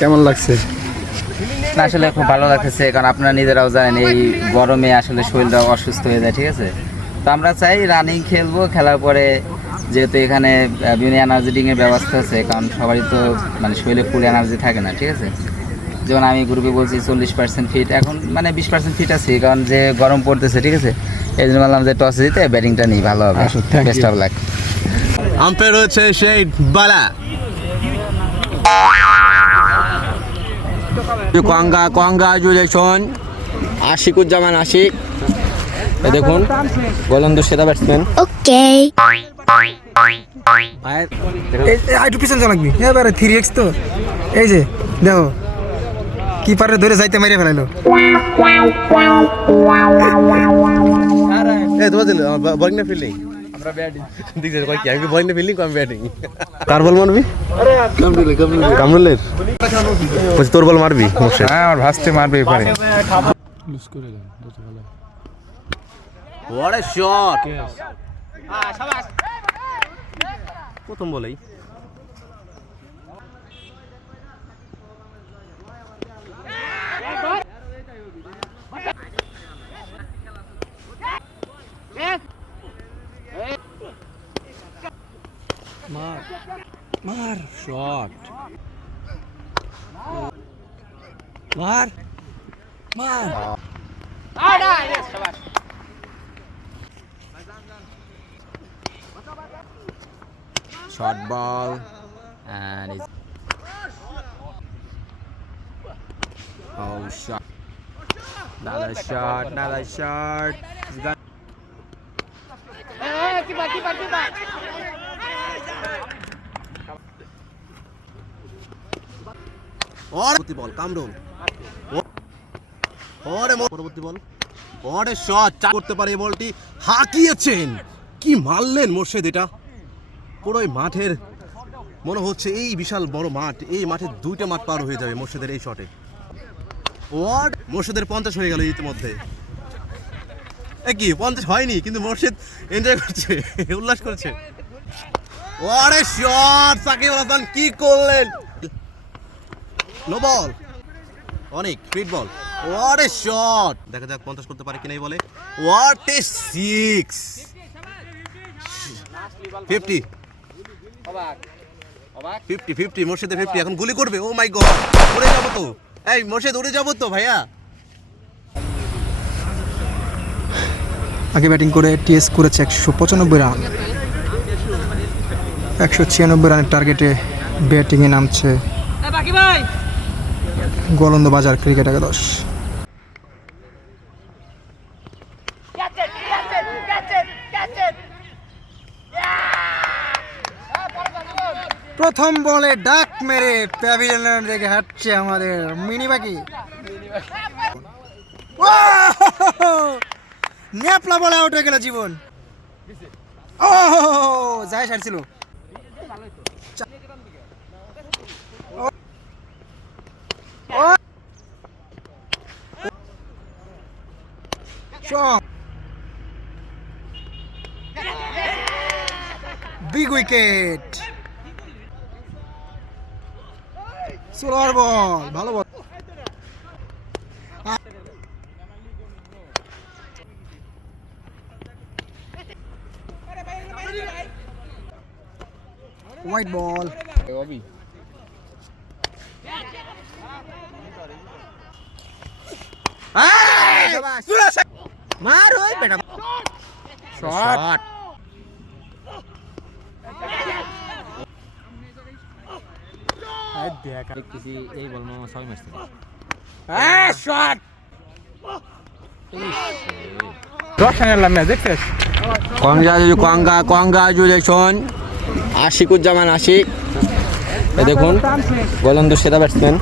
কেমন লাগছে? আসলে খুব ভালো লাগতেছে, কারণ আপনারা নিজেরাও জানেন এই গরমে আসলে শরীরটা অসুস্থ হয়ে যায়, ঠিক আছে। তো আমরা চাই রানিং খেলবো, খেলার পরে যেহেতু এখানে বিভিন্ন এনার্জি ড্রিঙ্কের ব্যবস্থা আছে, কারণ সবারই তো মানে শরীরে ফুল এনার্জি থাকে না, ঠিক আছে। যেমন আমি গ্রুপে বলছি 40% ফিট, এখন মানে 20% ফিট আছি, কারণ যে গরম পড়তেছে, ঠিক আছে। এই জন্য বললাম যে টস জিতে ব্যাটিংটা নিই, ভালো হবে। Best of luck. আম্পায়ার হচ্ছে সেই বালা কংগ্রাচুলেশন আশিকুজ্জামান আশিক, দেখুন গোলন্দ সেরা ব্যাটসম্যান। ওকে একটু পিছনে লাগবি, এবারে 3x তো এই যে দেখো কিপারে ধরে যাইতে মেরে ফেলাইলো। তোমার দিল বোলিং না ফিল্ডিং? আমরা ব্যাটিং দিছে কই কি, আমি বোলিং না ফিল্ডিং, আমি ব্যাটিং। কার বল মারবি? কামরুলের। বলছি তোর বল মারবি? হ্যাঁ, আমার ভাস্তে মারবে এবারে। What a shot! প্রথম বলেই মার শট, মার মার short ball and it's oh shot, another shot He's got পরবর্তী বল কামরুল, পরবর্তী বল, what a shot করতে পারে এই বলটি, হাঁকিয়েছেন কি মারলেন মোর্শেদ। এটা পুরো মাঠের মনে হচ্ছে এই বিশাল বড় মাঠ, এই মাঠে দুইটা মাঠ পার হয়ে যাবে মোর্শেদের এই শটে। ওয়ার্ড মোর্শেদের 50 হয়ে গেল ইতিমধ্যে। কি 50 হয়নি, কিন্তু মোর্শেদ এনজয় করছে, উল্লাস করছে। What a shot, Shakib Al Hasan কি করলেন। নো বল, অনেক ফিট বল। ওয়াট এ শট, দেখা যাক 50 করতে পারে কিনা এই বলে। ওয়াট এ 6 50 50 মোর্শেদের 50, এখন গুলি করবে। ও মাই গড, উড়ে যাবো তো, এই মোর্শেদ উড়ে যাবো তো ভাইয়া। আগে ব্যাটিং করে টিএস করেছে 195 রান, 196 রানের টার্গেটে ব্যাটিংয়ে নামছে গোলন্দ বাজার ক্রিকেট একাদশ। প্রথম বলে ডাক মেরে প্যাভিলিয়নের দিকে হাঁটছে আমাদের মিনি বাকি। নেপলা বলে আউট হয়ে গেল জীবন। ও যায় সারছিল। বিগ উইকেট, সোলার বল, ভালো বল। হোয়াইট বল, মার ওই বেটা শট। দেখতেছি এই বল মামা সবাই মারছে। শট রসায়ন দেখছিস। কংগ্রাচুলেশন আশিকুজ্জামান আশিক, দেখুন গোলন্দ সেরা ব্যাটসম্যান।